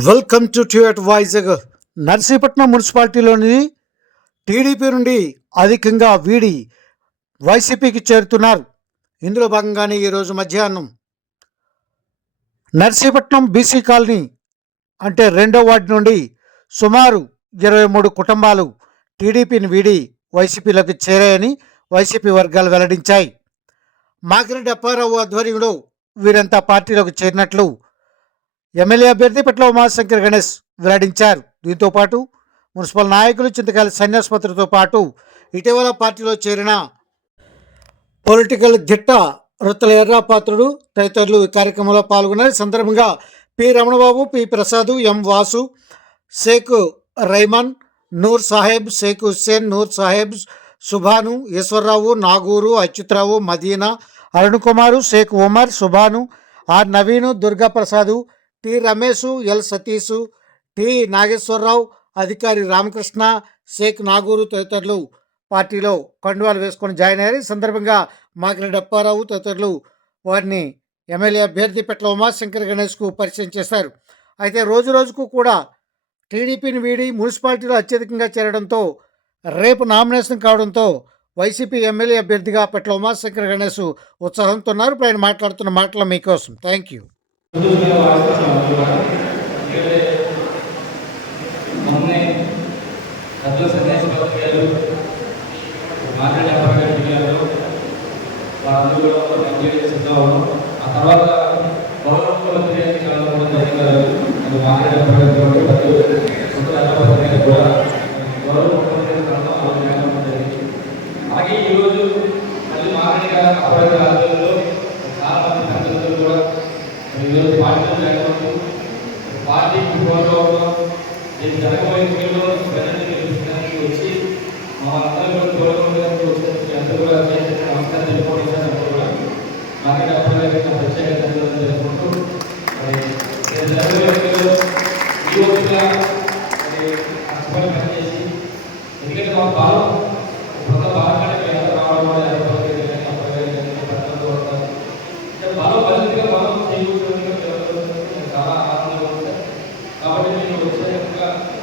Welcome to ట్యూట్ వైజాగ్ నర్సీపట్నం మున్సిపాలిటీలోని TDP నుండి అధికంగా వీడి వైసీపీకి చేరుతున్నారు. ఇందులో భాగంగానే ఈరోజు మధ్యాహ్నం నర్సీపట్నం బీసీ కాలనీ అంటే రెండో వార్డు నుండి సుమారు ఇరవై మూడు కుటుంబాలు టీడీపీని వీడి వైసీపీలోకి చేరాయని వైసీపీ వర్గాలు వెల్లడించాయి. మాకిరెడ్డి అప్పారావు ఆధ్వర్యంలో వీరంతా పార్టీలోకి చేరినట్లు ఎమ్మెల్యే అభ్యర్థి పెట్ల ఉమాశంకర్ గణేష్ వెల్లడించారు దీంతో పాటు మున్సిపల్ నాయకులు చింతకాయల సన్యాసపత్రితో పాటు ఇటీవల పార్టీలో చేరిన పొలిటికల్ దిట్ట రుత్తల ఎర్రాపాత్రుడు తదితరులు ఈ కార్యక్రమంలో పాల్గొన్నారు. సందర్భంగా P. Ramanababu P. Prasad M. Vasu Shaik Raiman Noor Saheb Shaik Hussain Noor Saheb Subhanu Eswararao Naguru Achyutharao Madina Arun Kumar Shaik Umar Subhanu R Naveen Durga Prasad T Ramesh L Satish T Nageswararao అధికారి రామకృష్ణ షేక్ నాగూరు తదితరులు పార్టీలో కండువాలు వేసుకొని join అయ్యారు. ఈ సందర్భంగా మాకిరెడ్డి అప్పారావు తదితరులు వారిని ఎమ్మెల్యే అభ్యర్థి పెట్ల ఉమాశంకర్ గణేష్కు పరిచయం చేశారు. అయితే రోజు రోజుకు కూడా టీడీపీని వీడి మున్సిపాలిటీలో అత్యధికంగా చేరడంతో రేపు నామినేషన్ కావడంతో వైసీపీ ఎమ్మెల్యే అభ్యర్థిగా పెట్ల ఉమాశంకర్ గణేష్ ఉత్సాహంతో ఉన్నారు. ఇప్పుడు ఆయన మాట్లాడుతున్న మాటలు మీకోసం. థ్యాంక్ యూ మొన్నే అట్ల సన్యాసి గారు మాట్లాడే అప్పగారి గారు వాళ్ళందరూ కూడా ఎంజాయ్ చేస్తున్నాము ఆ తర్వాత గౌరవ ముఖ్యమంత్రి చంద్రబాబు నాయుడు గారు అది మాట్లాడే అప్పగారి గారు మరియు సుందర అన్నపతి గారు కూడా గౌరవ ముఖ్యమంత్రి చంద్రబాబు నాయుడు గారు జరిగింది అలాగే ఈరోజు మళ్ళీ మాట్లాడే గారు అప్పగారి నేను జరగబోయే ఎన్నికల్లో ప్రజల్ని గెలిపించడానికి వచ్చి మా అందరూ కూడా తోడుకోవడానికి అందరూ కూడా నమస్కారం తెలుపుకోవడానికి కూడా. మాకే అప్పుడు ప్రత్యేక ధన్యవాదాలు తెలుపుకుంటూ నేను జరగబోయే ఈ రోజుగా కష్టపడి పనిచేసి ఎందుకంటే మా బాలం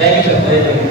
थैंक यू सर